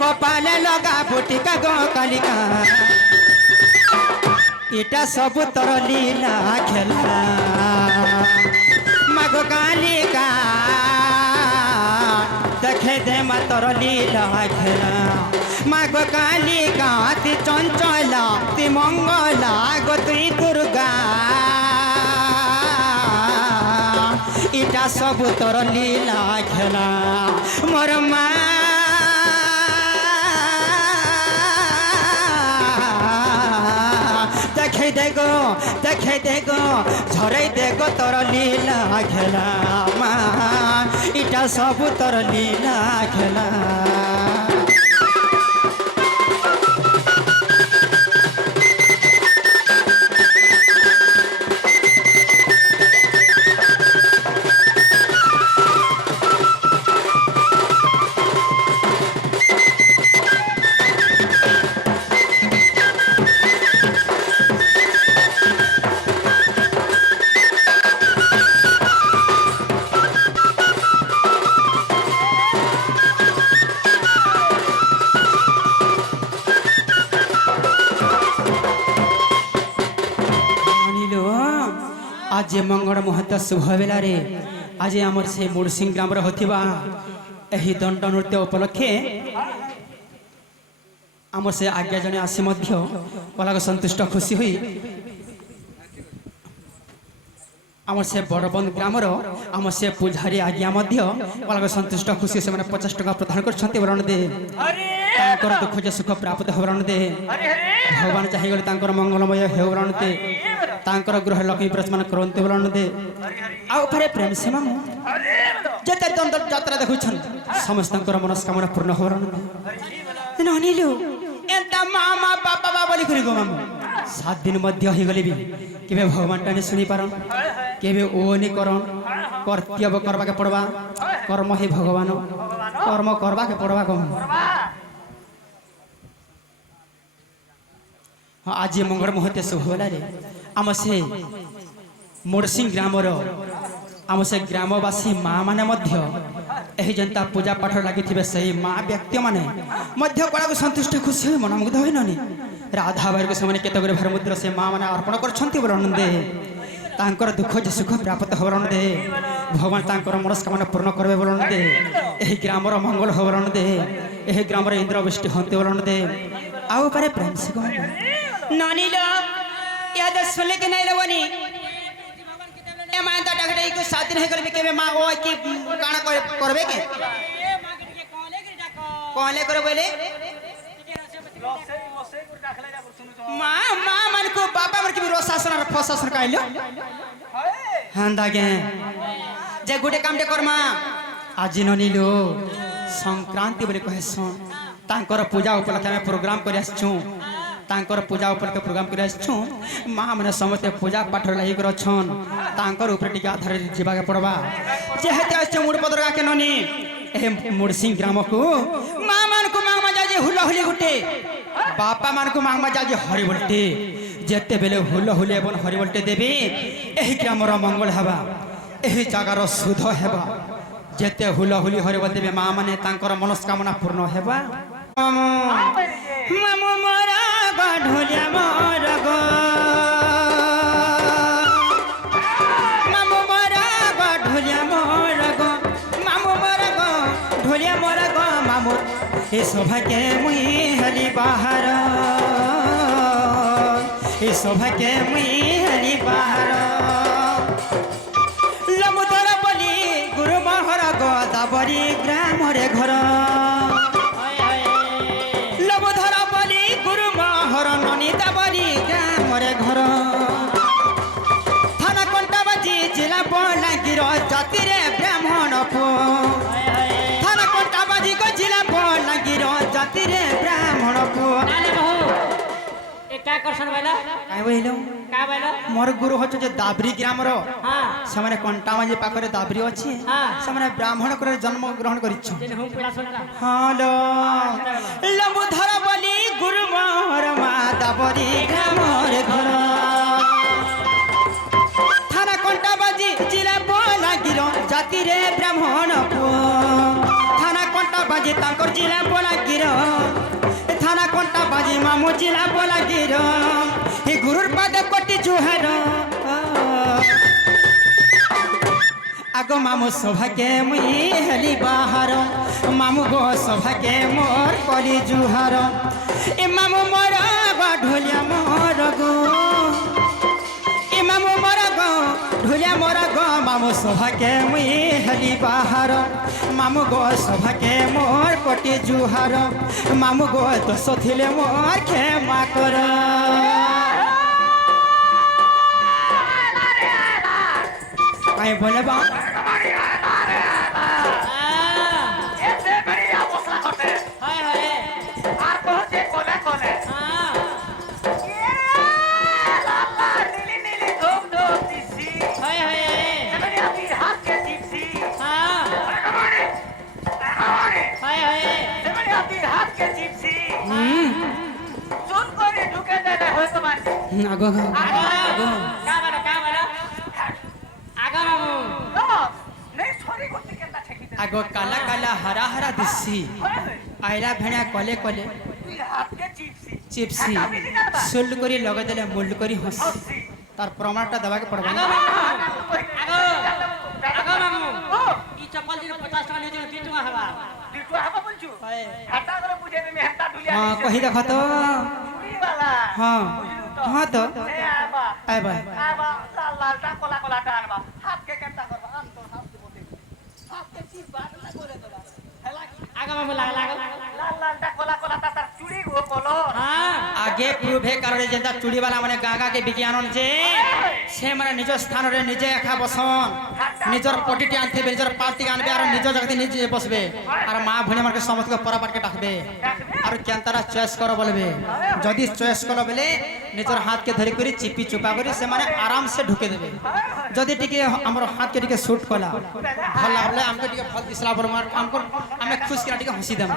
कपाले लगा बुटिका गो कालिका इटा सब तर लीला खेला मागो कालिका देखे दे तर लीला खेला मागो कालिका ती चंचला ती मंगला गो तुई दुर्गा इटा सब तर लीला खेला मोर मा देखे देगो झरे देगो तर लीला खेला मा इटा सब तर लीला खेला आज मंगल मुहूर्त शुभ बेल आज आमर से मुड़सिंह ग्राम होथिबा एही दंड नृत्य उपलक्षे आमर से आज्ञा जने आसी मध्य कलाक संतुष्ट खुशी हुई आमर से बड़बंद ग्राम आम से पुजारी आज्ञा मध्य कलाक संतुष्ट खुशी से 50 टका प्रदान कर वरण दे दुख जे सुख प्राप्त होवरण दे भगवान चाहिए मंगलमय हेवरण दे तांकर गृह लक्ष्मी प्रसन्न करते वरण दे आउ फरे प्रेम से मामू जते दंड यात्रा देखुछन समस्त मनस्कामना पूर्ण होवरण दे ननिलु एंता मामा बाबा बाबा बोली करी गो मामू 7 दिन मध्य ही गली भी केबे भगवान टाने सुनी पारन केबे ओनी करन कर्तव्य करबा के पड़बा कर्म ही भगवान कर्म करबा के पड़बा गो हाँ आज मंगल मुहूर्त शुभ बेला आम से मुड़सिंह ग्राम आम से ग्रामवासी माँ माने मध्य जनता पूजा पाठ लगी से माँ व्यक्ति माने मध्य कला को संतुष्ट खुशी मनमुग्ध हो ननी राधा बार को से केतगुरी भारमुद्र से माँ मैंने अर्पण कर दुख जे सुख प्राप्त होवरण दे भगवान तांकर मनस्कामना पूर्ण करबे बोलन दे एही ग्रामर मंगल होवरण दे एही ग्रामर इंद्रवृष्टि होते बोलन दे आउ पारे प्रेम से को नानी लो याद सुले के नहीं लगवनी ए मां ता डगडे को 7 दिन हे करबे केबे मां ओ की काना करबे के कोले करे बोले मां मां मन को बाबा मन के रोशासन और फशासन काइलो हांदा के जे गुटे काम दे करमा आज ननिलो संक्रांति बोले कहसो तांकर पूजा उपलक्षे में प्रोग्राम कर आछू तांकर पूजा उपलक्षे प्रोग्राम कर आछू मां माने समस्त पूजा पाठ लागि कर छन तांकर ऊपर टिका आधार जीवा के पड़बा जेहेते आछे मुड़ पदरगा के ननी ए मुड़सिंह ग्राम को मां मान को मांग मा जाजे हुला हुली गुटे बापा मान को मांग मा जाजे हरि बोलते जेते बेले हुला हुली एवं हरि बोलते देबी एही ग्रामर मंगल हबा एही जगार शुद्ध हेबा जेते हुला हुली हरि बोलते बे मां माने तांकर मनस्कामना पूर्ण हेबा मामू मोरा ढोलिया मोर गो मामू मोरा ढोलिया मोर गो मामू मोरा गो ढोलिया मोर गो मामू ए शोभा के मुई हली बाहर ए शोभा के मुई हली बाहर लमुदर बोली गुरु मोहर गो दाबरी ग्राम रे घर घर थाना कंटा बाजी जिला बलांगीर जाति रे ब्राह्मण पो थाना कंटा बाजी को जिला बलांगीर जाति रे ब्राह्मण पो नाले बहु ए का करसन बैला काय बहिलो का बैला मोर गुरु हो जे दाबरी ग्राम रो हां से माने कंटा बाजी पाखरे दाबरी अछि हां से माने ब्राह्मण करे जन्म ग्रहण करिछ जेन हम पेड़ा सुनला हां लो लंबुधर बली गुरु मोर मा दाबरी ग्राम रे घर थाना कंटा बाजी जिला बलांगीर जाति रे ब्राह्मण पो थाना कंटा बाजी तांकर जिला बलांगीर जुहार आगो मामू सौभाग्य मुई हेली बाहर मामू गो सौभाग्य मोर कली जुहार ए मामू मोर ढोलिया मोर गो ए मामू मोर गो ढोलिया मोर गो मामू सौभाग्य मुई हेली बाहर मामू गो सौभाग्य मोर कटी जुहार मामू गो दोष थिले मोर क्षमा कर आई बोले बा आगो आगो आगो काला काला हरा हरा दिसी आयला भेणा कले कले चिप्सी सुल्ड करी लगे देले मुल्ड करी हंसी तार प्रमाणटा देबा के पड़बा आगो मामू ई चप्पल दिन 50 टका ले दिन 2 टका हवा 2 टका हवा बोलछु हटा करे बुझे में मेहनता ढुलिया हां कहि देखा तो चूड़ी वाला हां हां तो आबा लाल लाल टा कोला कोला टा आनबा हाथ के केता करबा आन तो हाथ के बोते हाथ के चीज बात ना करे तोला हेला आगो मामू लाल लाल टा कोला कोला टा तार चूड़ी गो कोलो हां आगे प्रूफ है कारण जेंता चूड़ी वाला माने गागा के विज्ञान जे से माने निज स्थान रे निजे एखा बसन निजर पटिटी आनथे निजर पार्टी आनबे और निज जगते निजे बसबे और मां भणी माने समस्त को परापाट के डाकबे और केनतारा चॉइस करो बोलबे जदी चॉइस करो बोले निजर हाथ के धरि करी चिपी चुपा करी से माने आराम से ढुके देबे जदी टिके हमर हाथ के टिके शूट कला भल लागले हमके टिके फल दिसला पर मार हमको हमें खुश के टिके हंसी देम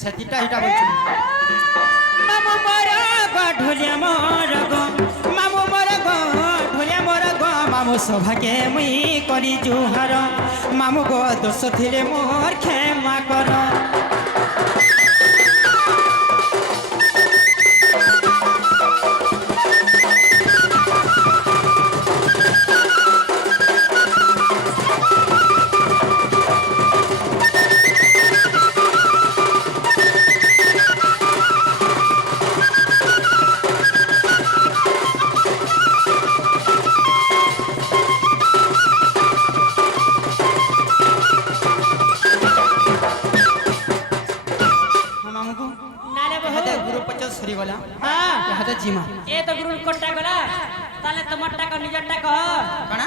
सेटिटा हिटा बोलछु मामू मोरा गो ढोलिया मोर गो मामू मोरा गो ढोलिया मोर गो मामू सौभाग्य मुई करी जुहार मामू गो दोष थिले मोर क्षमा कर जीमा ए तो गुरु कोट्टा गला ताले तमट्टा का निजट्टा कह कणा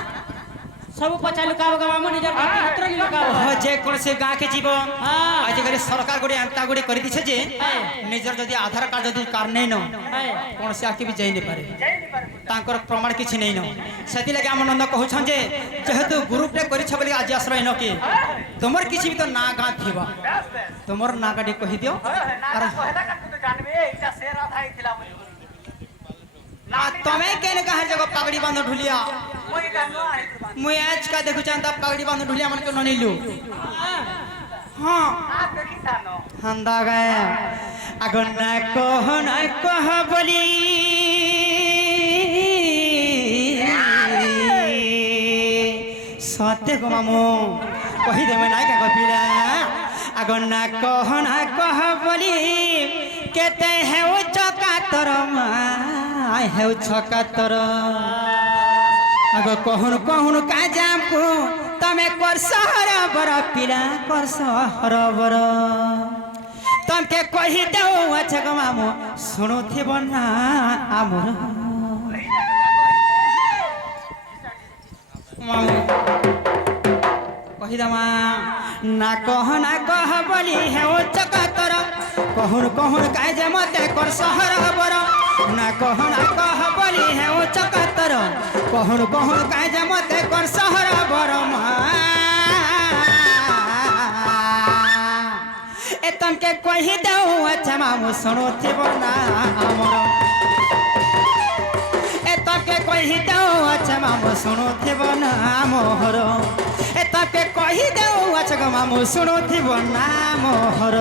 सब पचा लुकाव ग मामू निजर पुत्र नि लुकाव हो जे कोन से गां के जीवन हां आज गरे सरकार गुडी अंता गुडी करि दिछे जे निजर जदी आधार कार्ड जदी कार नै न कोन से आके भी जाई नै पारे तांकर प्रमाण किछि नै न सेति लगे हम नंद कहू छन जे जेहेतु ग्रुप रे करि छ बोली आज आश्रय न के तुमर किछि भी तो ना गां थिबा तुमर ना गाडी कहि दियो अरे कहला का तू जानबे इटा शेर आधाई थिला ना तमे केन कहा जगह पगड़ी बांध ढुलिया मुई आज का देखु चांदा पगड़ी बांध ढुलिया मन के ननिलु हां आ देखि तानो हंदा गए अगन ना कह बोली सत्य को मामू कहि देबे ना का कपिला अगन ना कह बोली केते है ओ चकातर आय है ओ चकातर अगो कहून का जाम को तमे कर सहर बर पिला कर सहर बर तमके कहि देऊ अच्छा गो मामू सुनु थिब ना आमर मामू कहि दमा ना कह बोली है ओ चकातर कहून का जे मते कर सहर बर ना कह बोली है ओ चकातर कहून का जे मते कर सहर बर ए तमके कहि देऊ अच्छा मामू सुनो थिब ना आमर ए तमके कहि देऊ अच्छा मामू सुनो थिब ना मोहर ए तमके कहि देऊ अच्छा मामू सुनो थिब ना मोहर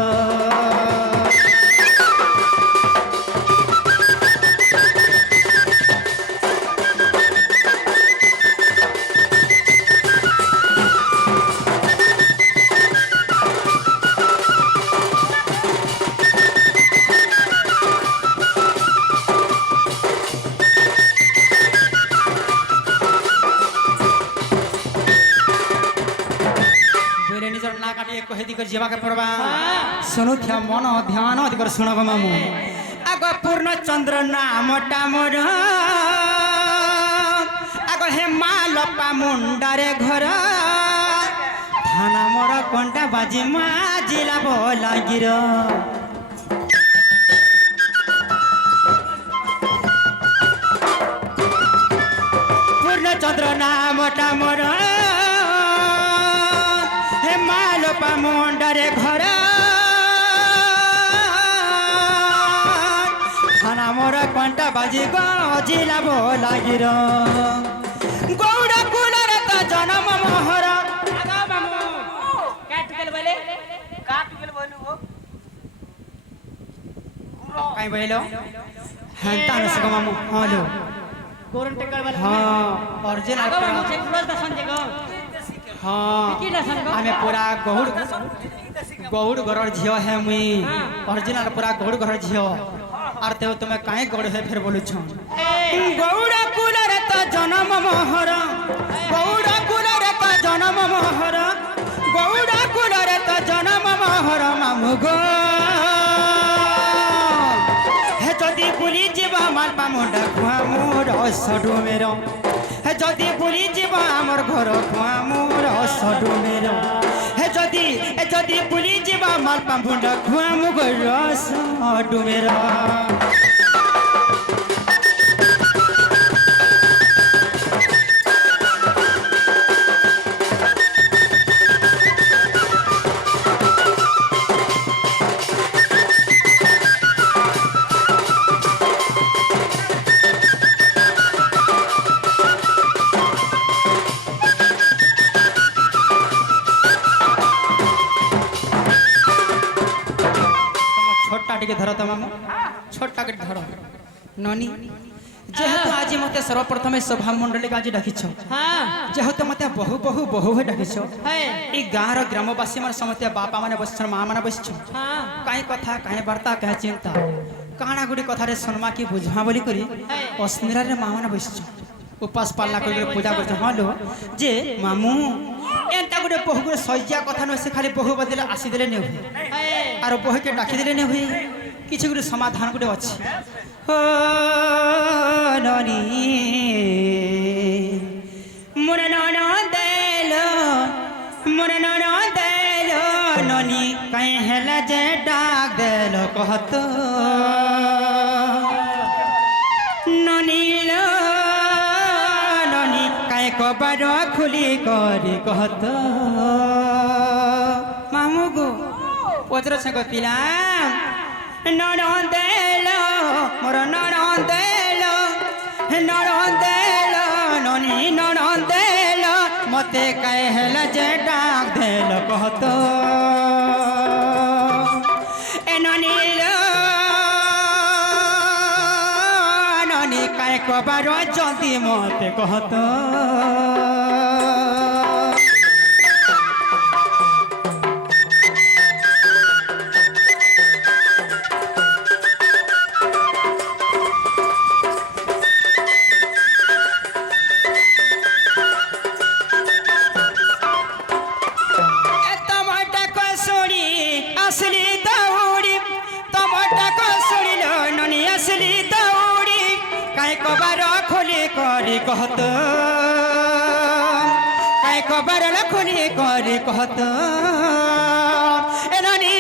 कर जीवा के पड़बा सुनु थे मन ध्यान कर सुन गो मामू आग पूर्ण चंद्र नामटा मोर आग हे मालपा मुंडारे घर थाना मोर कंटा बाजी माजिला बोलागिर पूर्ण चंद्र नामटा मोर हे मालपा मुंडारे घर थाना मोर कंटा बाजी गजिला बोलागिर गौड़ा कुलर त जन्म मोहर आगा मामू काट गेल बोले वो काई बोलो हंता न सको मामू हालो गोरन टेकल बोले हां ओरिजिनल आगा मामू से क्लोज दसन देगो हां की दसन गो आमे पूरा गौड़ घरर झियो है मुई ओरिजिनल पूरा गौड़ घरर झियो आर ते तुम्हें काहे गौड़ है फिर बोलु छ गौड़ कुलर त जन्म मोहर गौड़ कुलर त जन्म मोहर गौड़ कुलर त जन्म मोहर मामू गो हे जदी पुली जीवा मालपा मुंडा खुआ मोर सडु मेरो हे जदी पुली जीवा हमर घर खुआ मोर सडु मेरो हे जदी पुली जीवा मालपा मुंडा खुआ मोर सडु मेरो छोटा टिके धर त मामू छोटा के धर ननी जेहेतु आज मते सर्वप्रथम सभा मंडली आज डाकिछ हां जेहेतु मते बहु बहु बहु हे डाकिछ है ई गाँर ग्रामवासी मन समते बापा माने बसछ मां माने बसछ हां काई कथा काई वार्ता काई चिंता काना गुडी कथा रे सुनमा की बुझमा बोली करी अस्मिरा रे मां माने बसछ उपास पालना कर पूजा कर हालो जे मामू एंता गुडे बहु गुडे सज्जा कथा न से खाली बहु बदले आसी देले ने है आरो बहु के डाकी देले ने हुई किछ गुडे समाधान गुडे अछि ओ ननी मोर नन देलो ननी कहीं हेला जे डाक देलो कहत ननीलो ननी कहीं कबर खुली करी कहत मामू गो पचर से पिला ननदेलो मोर ननदेलो ननी ननदेलो मते कहला जे डाक देलो कहत ए ननीलो ननी काहे कबार जल्दी मते कहत असली दौड़ी टमाटा को सुड़िलो ननी असली दौड़ी काहे कबार खोली करी कहत काहे कबार खोली करी कहत ए ननी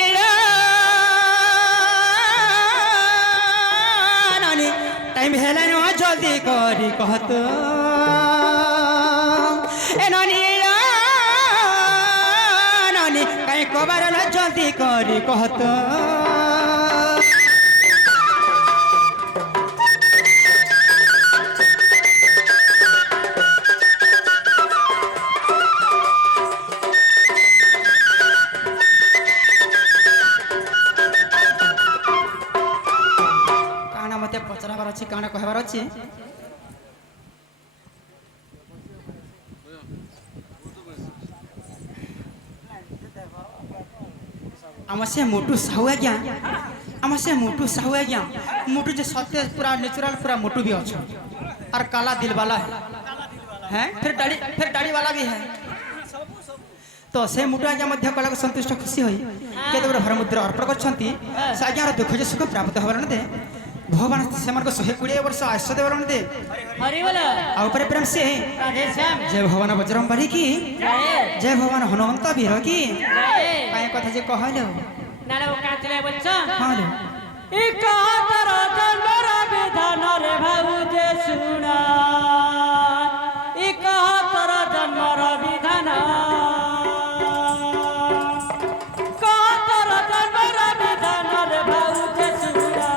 ननी टाइम हेला न जल्दी करी कहत ए ननी ननी काहे कबार जल्दी करी कहत काना मते पचराबार अछि काना कहबार अछि आम से मोटू साहू आज्ञा आम से मोटू साहू आज्ञा मोटू जो सत्य पूरा नेचुरल पूरा मोटू भी अच्छा और काला दिल वाला है फिर दाढ़ी वाला भी है तो तो से मुठ आज्ञा मध्य कला संतुष्ट खुशी होई केते बड़ भरमुद्रा अर्पण करछंती से आज्ञार दुख जे सुख प्राप्त होबरन दे भगवान से मन को 120 वर्ष आयुष्य देवरन दे हरि बोल आ ऊपर प्रेम से राधे श्याम जय भगवान बजरंगबली की जय जय भगवान हनुमंत वीर की जय काय कथा जे कहलो नाले ओ काचले बोलछ हां लो इ कहा तर जन्मर विधान रे भाऊ जे सुना इ कहा तर जन्मर विधान कहा तर जन्मर विधान रे भाऊ जे सुना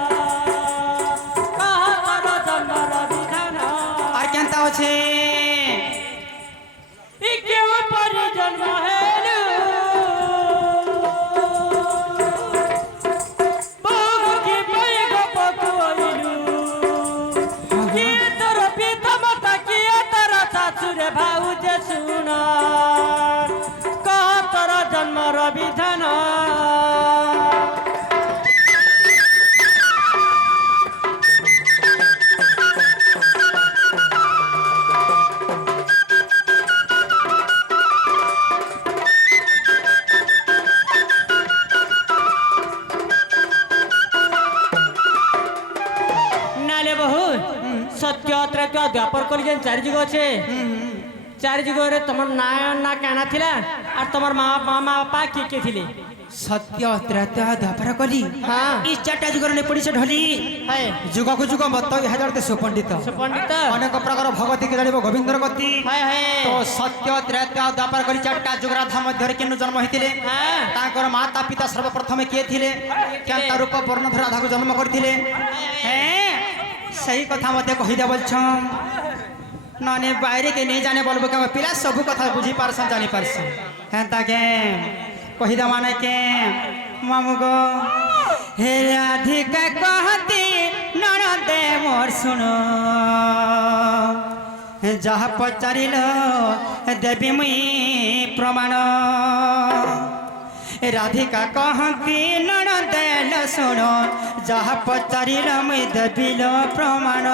कहा तर जन्मर विधान आर केनता होछे इ केउ पर जन्म हेलु बाकी पय गपकइलु के तर पिता माता के तर सासुरे भाउ जे सुना कहा तर जन्मर विधान नाले बहु सत्य त्रैत्य द्वापर कली जेन चारि जुग अच्छे चारि जुग रे तमर ना ना कहना थिला और तमर माँ बापा के थिले सत्य त्रैत्य द्वापर कली हाँ ई चारटा जुगर ने पड़ी से ढली है जुग को जुग मत हजार सुपंडित पंडित अनेक प्रकार भगवती के जानिब गोविंदर गति है तो सत्य त्रैत्य द्वापर कली चारटा जुगराधा मध्य केनु जन्म होइतिले हाँ ताकर माता पिता सर्वप्रथम किए थिले केनता रूप वर्णधर राधा को जन्म करथिले हैं सही कथा मते कहि दे बोलछ नने बाहर के नहीं जाने बोलबो के पिला सब कथा बुझी पारसन जानि पारसन हेंता के कहि द माने के मामू गो हे राधिका कहती ननदे मोर सुनो जहाँ पचारिल देवी मुई प्रमाण राधिका कहती ननदे सुनो जहाँ पचारिल मुई देविल प्रमाण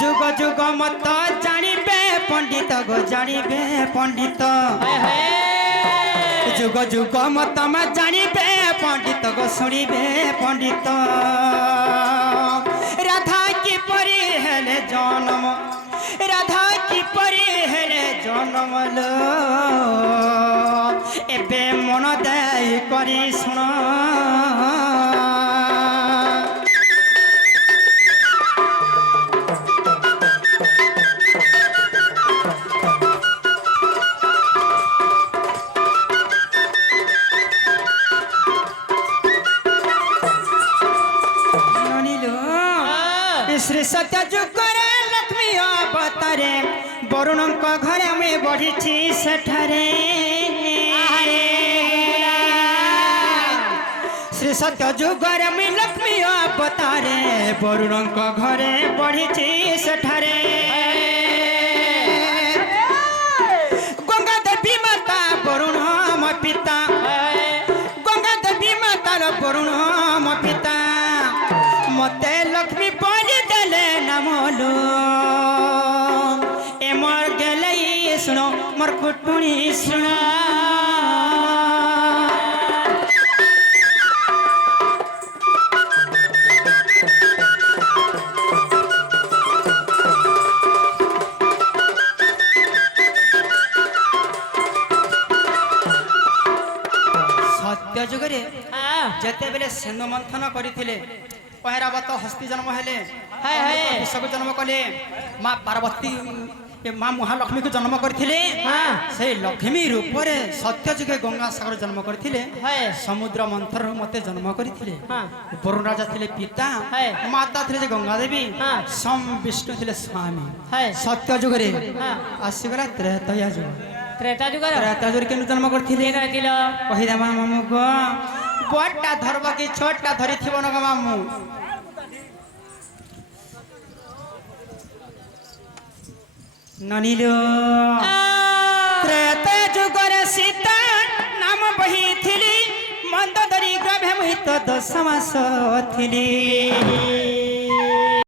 जुग जुग मत जानिबे पंडित गो जानिबे पंडित जुग जुग मत में जानिबे पंडित गो सुनिबे पंडित राधा की परी हेले जन्म राधा की परी हेले जन्म लो एबे मन दे करी सुन श्री सत्य जुगरे लक्ष्मी अवतारे वरुणक घरे में बढ़ी सेठारे श्री सत्य जुगरे में लक्ष्मी अवतारे वरुणक घरे बढ़ी सेठारे गंगा देवी माता वरुण म पिता गंगा देवी माता वरुण म पिता मते लक्ष्मी बलि देले नामलो ए मोर गेले सुनो मोर कुटुणी सुना सत्य जुगरे जते बेले सेन मंथन करिथिले पहरावत हस्ती जन्म हेले सब जन्म कले माँ पार्वती माँ महालक्ष्मी को जन्म करथिले से लक्ष्मी रूप रे सत्य जुगे गंगा सागर जन्म करथिले समुद्र मंथन मते जन्म करथिले वरुण राजा थिले पिता माता थिले गंगा देवी सम विष्णु थिले स्वामी सत्य जुगरे आसीगला त्रेता जुग त्रेता जुग केनु जन्म करथिले कहि दे मामू गो बड़टा धरबा कि छोटटा धरि थिबो न ग मामू ननिलो त्रेता जुगरे सीता नाम बही थिली मंदोदरी ग्रामे मुहित 10 मास थिली